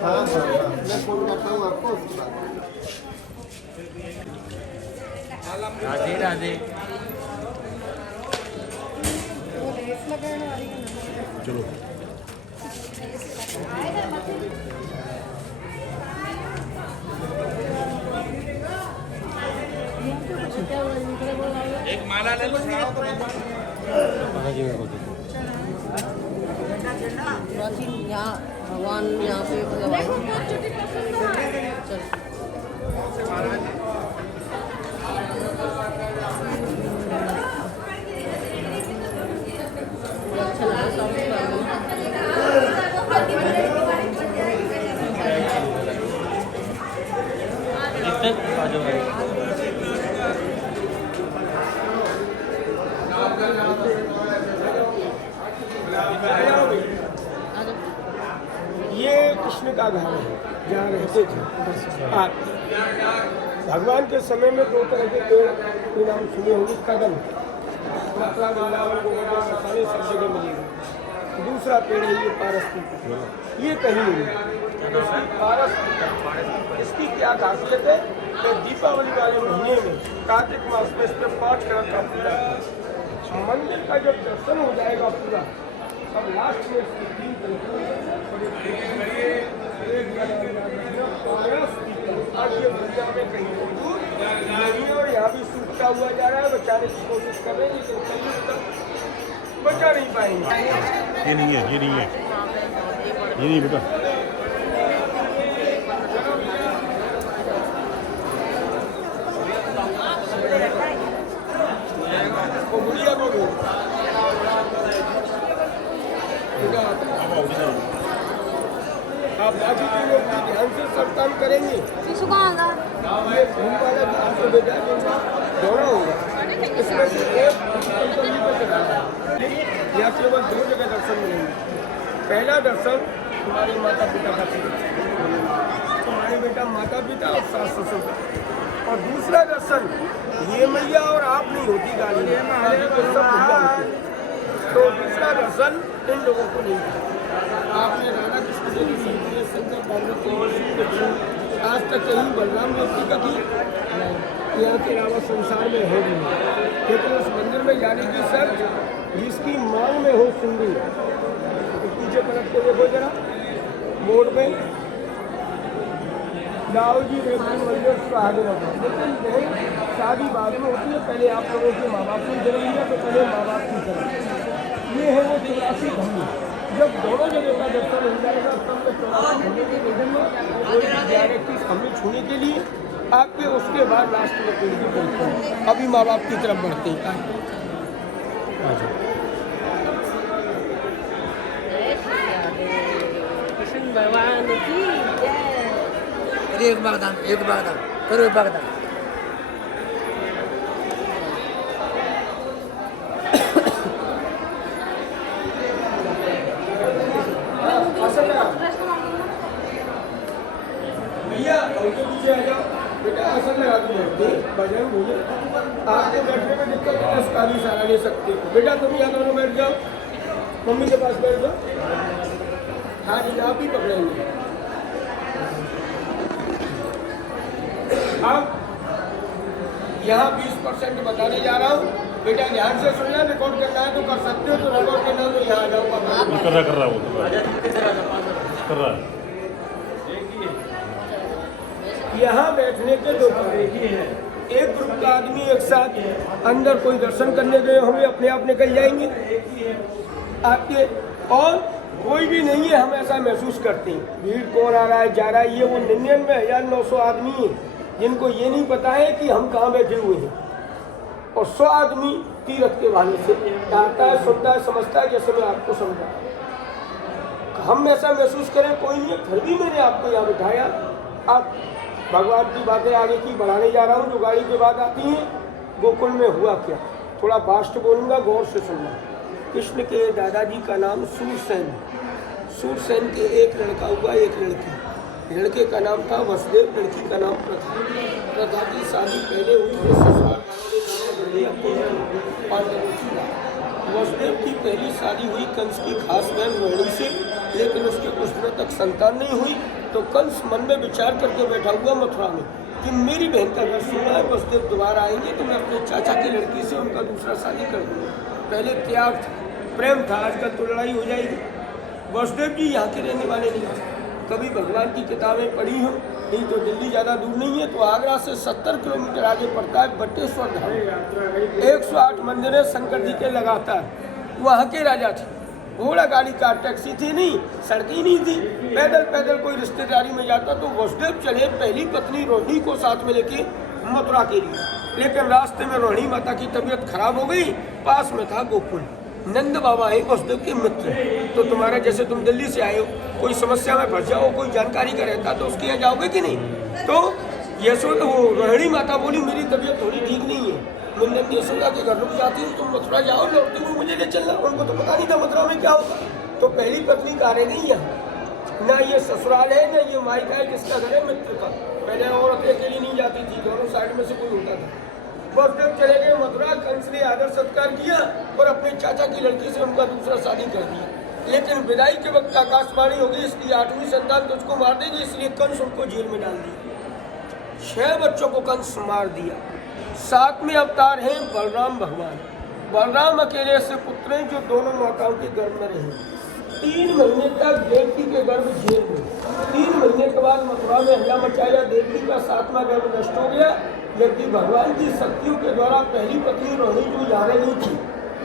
हाँ मैं फोन करता हूँ आपको। राधे राधे। चलो एक माला ले लो। यहाँ भगवान यहाँ पे ये कृष्ण का घर है जहाँ रहते थे आप। भगवान के समय में दो तरह के पेड़ के नाम सुने होंगे। कदम मथुरा वृंदावन गोवर्धन मसाले सब जगह मिलेगा। दूसरा पेड़ है ये पारस, ये कहीं नहीं है। पारस इसकी क्या खासियत है कि दीपावली वाले महीने में कार्तिक मास में इस पर 5 करोड़ का पूजा मंदिर का जब दर्शन हो जाएगा पूरा, तब लास्ट में इसकी 3 आज ये दुनिया में कहीं नहीं और यहाँ भी सूखता हुआ जा रहा है। बचाने की कोशिश कर रहे हैं लेकिन कहीं तक बचा नहीं पाएंगे। ये नहीं है, ये नहीं है, ये नहीं बेटा। गुड़िया को आप बाकी के लोग भी ध्यान से सब काम करेंगे। ये फूल वाला ध्यान से बेटा दौड़ा होगा, इसमें से एक कंपनी पर चला है। यहाँ केवल 2 जगह दर्शन मिलेंगे। पहला दर्शन तुम्हारे माता पिता का, तुम्हारे बेटा माता पिता और सास ससुर का। और दूसरा दर्शन ये मैया और आप नहीं होती गाड़ी में, तो सब भैया होते। तो दूसरा दर्शन इन लोगों को नहीं था। आपने राधा कृष्ण के दर्शन किए, शंकर पार्वती आज तक कहीं बलराम देवती का की यहाँ के अलावा संसार में है नहीं। लेकिन उस मंदिर में जाने की शर्त जिसकी मांग में हो सिंदूर। तो पीछे पलट के देखो जरा मोड़ में दाऊ जी रेखी मंदिर आगे रखो। लेकिन बहुत शादी बाद में होती है, पहले आप लोगों के माँ बाप ने जन्म लिया तो पहले माँ बाप की तरफ ये है वो 84 धनी। जब दोनों जगह का दर्शन हो जाएगा तब मैं 84 धनी के निधन में हमने छूने के लिए आपके उसके बाद लास्ट में पेड़ की परीक्षा अभी माँ बाप की तरफ बढ़ते हैं। कृष्ण भगवान की एक बागदान करो एक बागदान। आपके बैठने में दिक्कत है, 10 का भी सहारा ले सकते हो। बेटा तुम यहाँ दोनों बैठ जाओ, मम्मी के पास बैठ जाओ। हाँ जी आप ही पकड़ेंगे। अब यहाँ 20% बताने जा रहा हूँ। बेटा ध्यान से सुनना, रिकॉर्ड करना है तो कर सकते हो, तो रिकॉर्ड करना हो तो यहाँ आ जाओ। कर रहा वो कर रहा है। यहाँ बैठने के 2 पहले हैं। एक ग्रुप का आदमी एक साथ अंदर कोई दर्शन करने गए होंगे, अपने आप निकल जाएंगे आपके, और कोई भी नहीं है। हम ऐसा महसूस करते हैं भीड़ कौन आ रहा है जा रहा है। ये वो 99,900 आदमी हैं जिनको ये नहीं पता है कि हम कहाँ बैठे हुए हैं। और 100 आदमी तीर्थ के बहाने से आता है, सुनता है, समझता है, जैसे मैं आपको समझा। हम ऐसा महसूस करें कोई नहीं है, फिर भी मैंने आपको यहाँ बिठाया। आप भगवान की बातें आगे की बढ़ाने जा रहा हूँ। जो गाड़ी के बाद आती हैं, गोकुल में हुआ क्या, थोड़ा फास्ट बोलूँगा, गौर से सुनना। कृष्ण के दादाजी का नाम सूरसेन। सूरसेन के एक लड़का हुआ, एक लड़की। लड़के का नाम था वसुदेव, लड़की का नाम प्रथा। प्रथा की शादी पहले हुई तो ससुराल वसुदेव की पहली शादी हुई कंस की खास बहन रोहिणी से, लेकिन उसके कुछ दिनों तक संतान नहीं हुई। तो कंस मन में विचार करके बैठा हुआ मथुरा में कि मेरी बहन का घर सुना है, वसुदेव दोबारा आएंगे तो मैं अपने चाचा की लड़की से उनका दूसरा शादी कर दूँगा। पहले त्याग प्रेम था, आजकल तो लड़ाई हो जाएगी। वसुदेव जी यहाँ के रहने वाले नहीं थे। कभी भगवान की किताबें पढ़ी हो, नहीं तो दिल्ली ज़्यादा दूर नहीं है, तो आगरा से 70 किलोमीटर आगे पड़ता है बटेश्वर धाम। 108 मंदिर शंकर जी के लगातार। वहाँ के राजा थे। घोड़ा गाड़ी का टैक्सी थी नहीं, सड़कें नहीं थी, पैदल पैदल कोई रिश्तेदारी में जाता तो वसुदेव चले पहली पत्नी रोहिणी को साथ में लेके मथुरा के लिए। लेकिन रास्ते में रोहिणी माता की तबीयत खराब हो गई। पास में था गोकुल। नंद बाबा है वसुदेव के मित्र। तो तुम्हारा जैसे तुम दिल्ली से आए हो, कोई समस्या में फंस जाओ, कोई जानकारी का रहता तो उसके यहाँ जाओगे कि नहीं। तो यशोदा वो रोहिणी माता बोली मेरी तबीयत थोड़ी ठीक नहीं है, मैं यशोदा के घर रुक जाती हूँ, तुम मथुरा जाओ, लौटती हूँ मुझे ले चलना। उनको तो पता नहीं था मथुरा में क्या होगा। तो पहली पत्नी का रह गई यहाँ, ना ये ससुराल है ना ये मायका है, किसका घर है, मित्र का। पहले औरतें अकेली नहीं जाती थी, दोनों साइड में से कोई होता था। वसुदेव चले गए मथुरा। कंस ने आदर सत्कार किया और अपने चाचा की लड़की से उनका दूसरा शादी कर दिया। लेकिन विदाई के वक्त आकाशवाणी होगी इसकी 8वीं संतान तुझको मार देगी, इसलिए कंस उनको जेल में डाल दिया। 6 बच्चों को कंस मार दिया। 7वें अवतार हैं बलराम भगवान। बलराम अकेले से पुत्र हैं जो दोनों माताओं के गर्भ में रहे। 3 महीने तक देवकी के गर्भ जेल में। 3 महीने के बाद मथुरा में हल्ला मचाया, देवकी का 7वां गर्भ नष्ट हो गया। जबकि भगवान की शक्तियों के द्वारा पहली पत्नी रोहिणी जो यहाँ नहीं थी,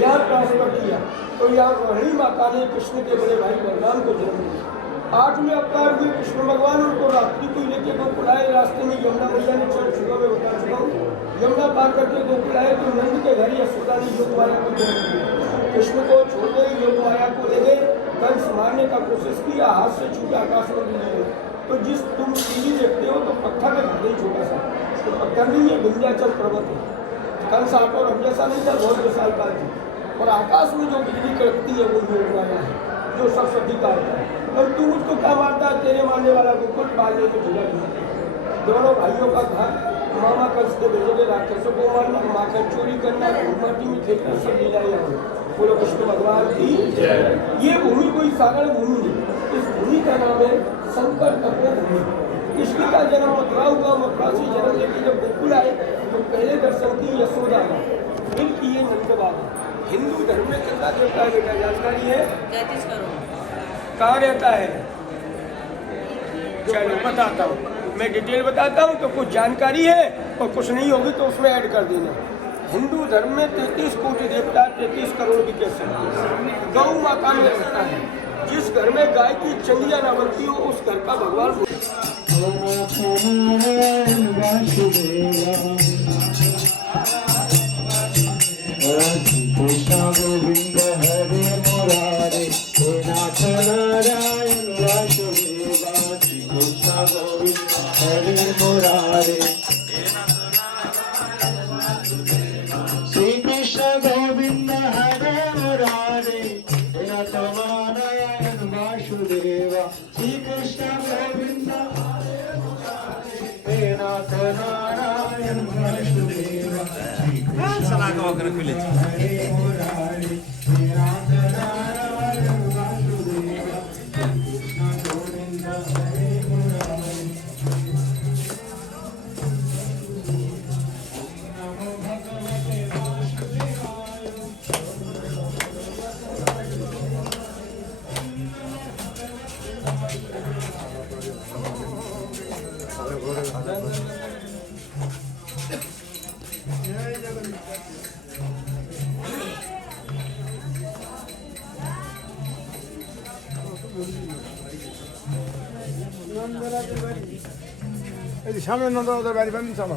यहाँ ट्रांसफर किया, तो यहाँ रोहिणी माता ने कृष्ण के बड़े भाई बलराम को जन्म दिया। 8वें अवतार हुए कृष्ण भगवान। उनको रात्रि को लेकर गोकुल आए। रास्ते में यमुना मैया ने चल चुका, मैं बता चुका हूँ। यमुना पार करके गोकुल आए तो नंद के घर यशोदा ने योग माया को जन्म दिया। कृष्ण को छोड़ गए, योग माया को ले गए। कंस मारने का कोशिश किया, हाथ से छूटा, आकाश में ले गए। तो जिस तुम टीवी देखते हो तो पत्थर में नहीं छोटा सा, तो पत्थर नहीं है, विंध्याचल पर्वत है। कंस आकर हम जैसा नहीं था, बहुत विशाल काल थी। और आकाश में जो बिजली कड़कती है वो योग माया है, जो सरस्वती का होता है। और तू मुझको क्या मारता है, तेरे मारने वाला गोकुल पालने को झूला दिया। दोनों भाइयों का घर मामा कंस के भेजे गए राक्षसों को मारना, माखन चोरी करना, माटी में खेलना, सब लीलाएं हो। बोलो कृष्ण भगवान की। ये भूमि कोई साधारण भूमि नहीं, इस भूमि का नाम है शंकर तपोभूमि। कृष्ण का जन्म मथुरा हुआ। मथुरा से जन्म लेके जब गोकुल आए तो पहले दर्शन की यशोदा का, फिर किए नंद बाबा। हिंदू धर्म में कितना देवता है बेटा, जानकारी है? 33 करोड़। कहाँ रहता है? चलो बताता हूँ, मैं डिटेल बताता हूँ। तो कुछ जानकारी है और कुछ नहीं होगी तो उसमें ऐड कर देना। हिंदू धर्म में 33 कोटि देवता, 33 करोड़ भी कह सकते। गौ माता में रहता है। जिस घर में गाय की चंदिया न बनती हो उस घर का भगवान। कृष्ण गोविंद हरे मुरारे, हे नाथ नारायण वासुदेवा। कृष्ण गोविंद हरे मुरारे, श्री कृष्ण गोविंद हरे मुरारे, हे नाथ नारायण वासुदेवा। श्री कृष्ण गोविंद हे नाथ नारायण वासुदेवा। এই সামনে নন্দনের বাড়ি বান্ধি চালা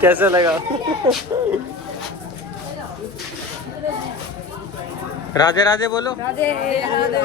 कैसा लगा? राधे राधे बोलो। राधे राधे।